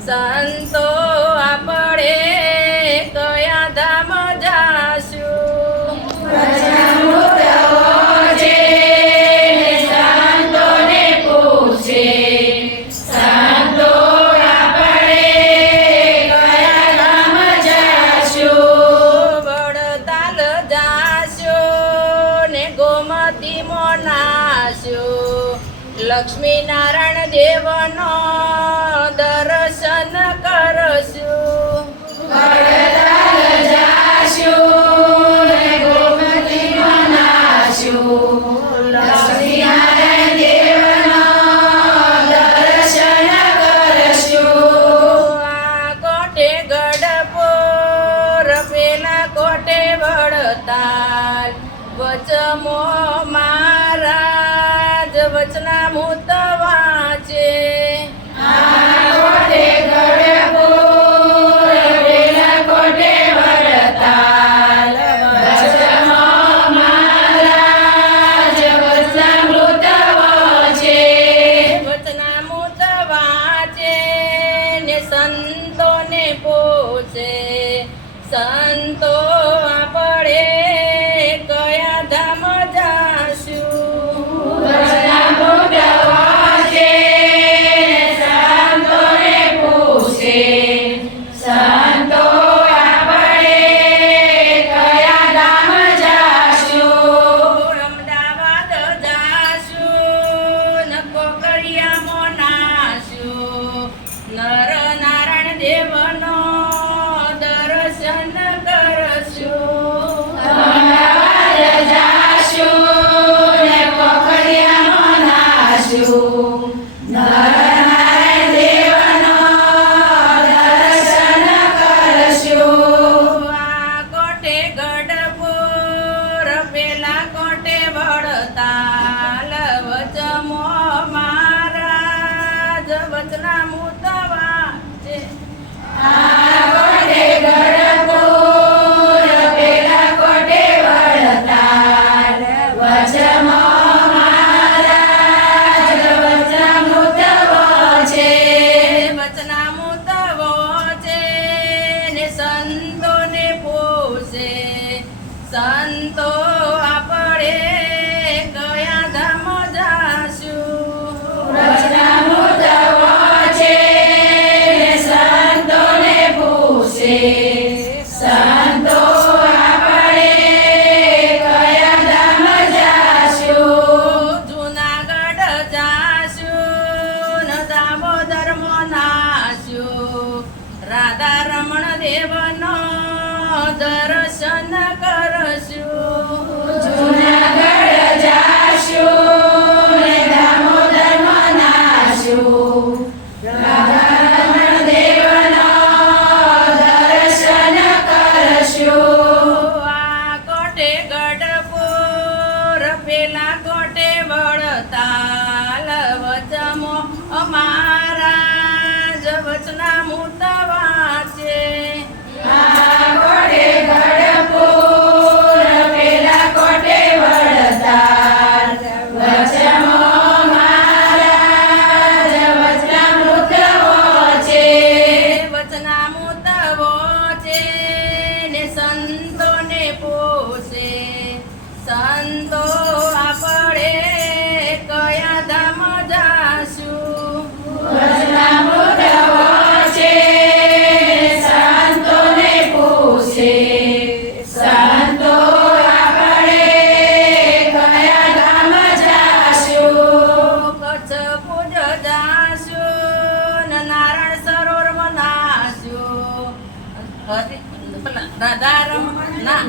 સંતો આપણે કયા ધામ જાશું? વડતાલ જાશો ને ગોમતી મોનાશો લક્ષ્મી નારાયણ દેવનો દર્શન વડતાલ વચમો મહારાજ વચના મુત વાંચે સંતોને સંતો આપણે કયા ધામ જાશું? જુનાગઢ જાશું ન દામોદર નાશું. રાધા રમણ દેવનો દર્શન પેલા કોટે વડતાલ રાધા રમણ ના.